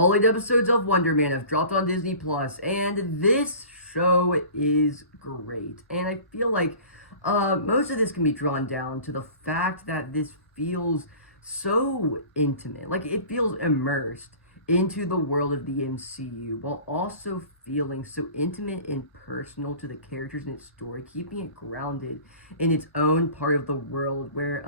All 8 episodes of Wonder Man have dropped on Disney Plus, and this show is great. And I feel like most of this can be drawn down to the fact that this feels so intimate. Like, it feels immersed into the world of the MCU while also feeling so intimate and personal to the characters in its story, keeping it grounded in its own part of the world where,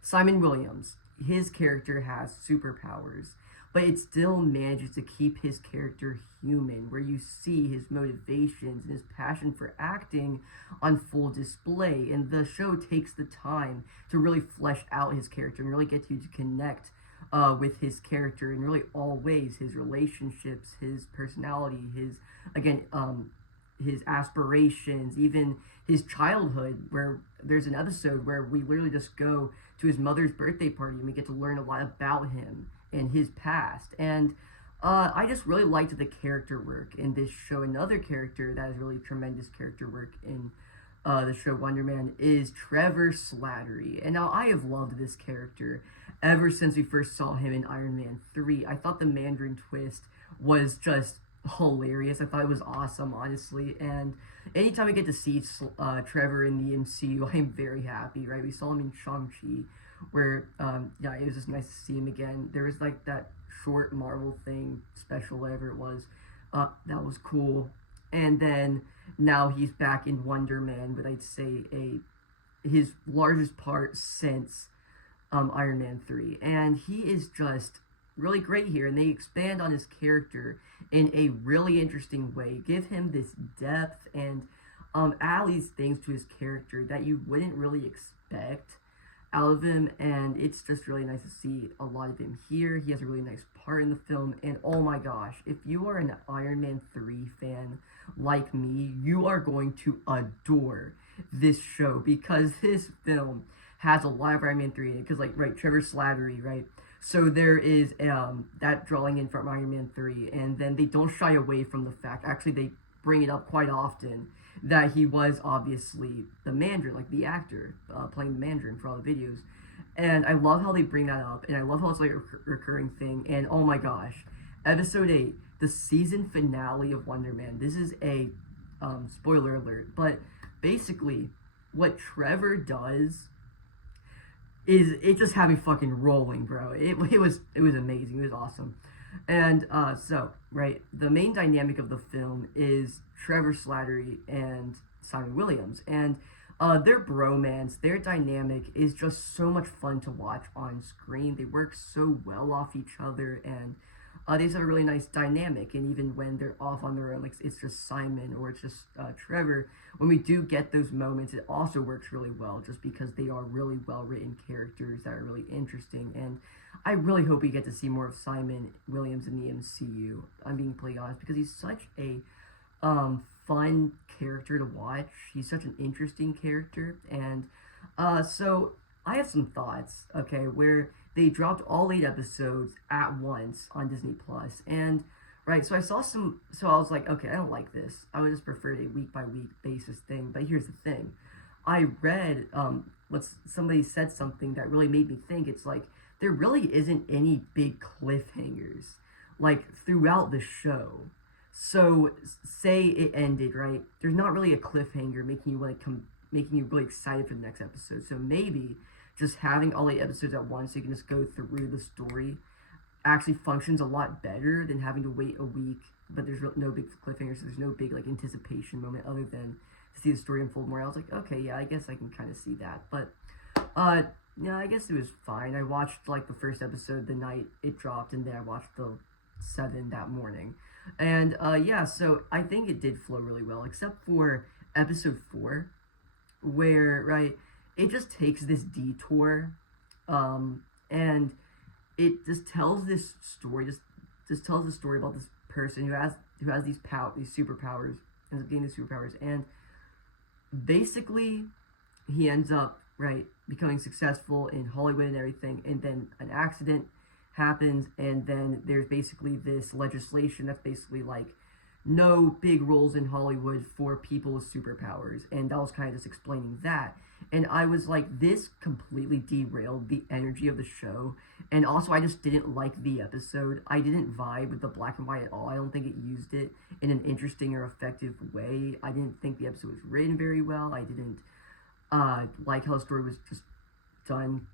Simon Williams, his character has superpowers, but it still manages to keep his character human, where you see his motivations and his passion for acting on full display. And the show takes the time to really flesh out his character and really get you to connect with his character in really all ways: his relationships, his personality, his aspirations, even his childhood, where there's an episode where we literally just go to his mother's birthday party and we get to learn a lot about him and his past. And I just really liked the character work in this show. Another character that is really tremendous character work in the show Wonder Man is Trevor Slattery. And now I have loved this character ever since we first saw him in Iron Man 3. I thought the Mandarin twist was just hilarious. I thought it was awesome, honestly. And anytime I get to see Trevor in the MCU, I'm very happy, right? We saw him in Shang-Chi, where, it was just nice to see him again. There was, like, that short Marvel thing, special, whatever it was. That was cool. And then, now he's back in Wonder Man, but I'd say his largest part since Iron Man 3. And he is just really great here, and they expand on his character in a really interesting way, give him this depth, and add all these things to his character that you wouldn't really expect out of him. And it's just really nice to see a lot of him here. He has a really nice part in the film, and oh my gosh, if you are an Iron Man 3 fan like me, you are going to adore this show, because this film has a lot of Iron Man 3 in it, because, like, right, Trevor Slattery, right? So there is that drawing in from Iron Man 3, and then they don't shy away from the fact, actually they bring it up quite often, that he was obviously the Mandarin, like the actor playing the Mandarin for all the videos. And I love how they bring that up, and I love how it's like a recurring thing. And oh my gosh, episode 8, the season finale of Wonder Man. This is a spoiler alert, but basically what Trevor does is it just had me fucking rolling, bro. It was amazing. It was awesome. And so, right, the main dynamic of the film is Trevor Slattery and Simon Williams, and their bromance, their dynamic is just so much fun to watch on screen. They work so well off each other, and they just have a really nice dynamic. And even when they're off on their own, like it's just Simon or it's just Trevor, when we do get those moments, it also works really well, just because they are really well written characters that are really interesting. And I really hope we get to see more of Simon Williams in the MCU. I'm being completely honest, because he's such a fun character to watch. He's such an interesting character. And so I have some thoughts, okay, where they dropped all 8 episodes at once on Disney Plus. And right, so I was like, okay, I don't like this. I would just prefer a week by week basis thing. But here's the thing, I read somebody said something that really made me think. It's like, there really isn't any big cliffhangers like throughout the show. So say it ended, right? There's not really a cliffhanger making you really excited for the next episode. So maybe just having all 8 episodes at once, so you can just go through the story, actually functions a lot better than having to wait a week. But there's no big cliffhanger, so there's no big like anticipation moment other than to see the story unfold more. I was like, okay, yeah, I guess I can kind of see that. But yeah, I guess it was fine. I watched like the first episode the night it dropped, and then I watched the 7 that morning. And so I think it did flow really well, except for episode 4, where, right, it just takes this detour, and it just tells this story, just tells the story about this person who has these superpowers, ends up getting these superpowers, and basically he ends up, right, becoming successful in Hollywood and everything, and then an accident happens, and then there's basically this legislation that's basically like no big roles in Hollywood for people with superpowers, and that was kind of just explaining that. and I was like, this completely derailed the energy of the show. And also, I just didn't like the episode. I didn't vibe with the black and white at all. I don't think it used it in an interesting or effective way. I didn't think the episode was written very well. I didn't like how the story was just done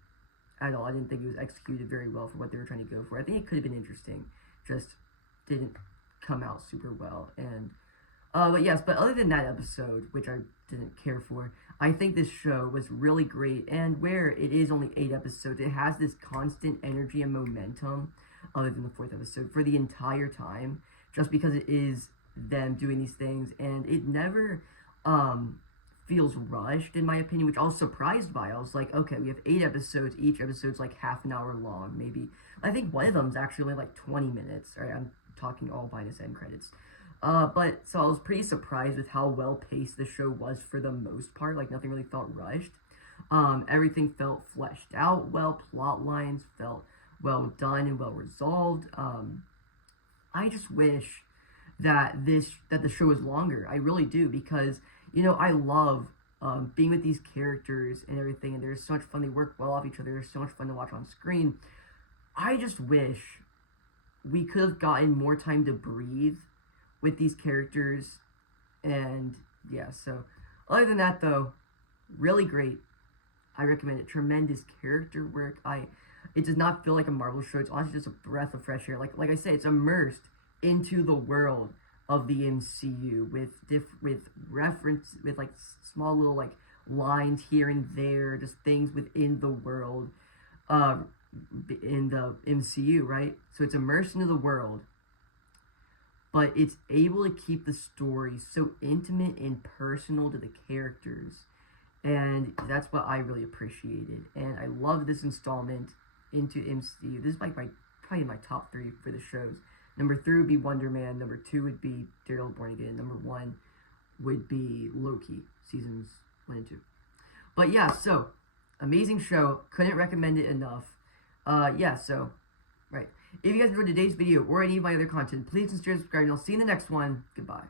at all. I didn't think it was executed very well for what they were trying to go for. I think it could have been interesting, just didn't come out super well. And but other than that episode, which I didn't care for, I think this show was really great. And where it is only 8 episodes, it has this constant energy and momentum, other than the 4th episode, for the entire time, just because it is them doing these things, and it never feels rushed, in my opinion, which I was surprised by. I was like, okay, we have 8 episodes, each episode's like half an hour long, maybe. I think one of them's actually only like 20 minutes. All right, I'm talking all minus end credits. But so I was pretty surprised with how well paced the show was for the most part. Like, nothing really felt rushed. Everything felt fleshed out well. Plot lines felt well done and well resolved. I just wish that the show was longer. I really do, because I love being with these characters and everything, and there's so much fun. They work well off each other. There's so much fun to watch on screen. I just wish we could have gotten more time to breathe with these characters. And yeah, so other than that, though, really great. I recommend it. Tremendous character work. It does not feel like a Marvel show. It's honestly just a breath of fresh air. Like I say, it's immersed into the world of the MCU with reference, with like small little like lines here and there, just things within the world in the MCU, right? So it's immersed into the world, but it's able to keep the story so intimate and personal to the characters, and that's what I really appreciated. And I love this installment into MCU. This is like probably my top 3 for the shows. Number 3 would be Wonder Man. Number 2 would be Daredevil Born Again. Number 1 would be Loki, seasons 1 and 2. But yeah, so amazing show. Couldn't recommend it enough. Right. If you guys enjoyed today's video or any of my other content, please consider subscribing. I'll see you in the next one. Goodbye.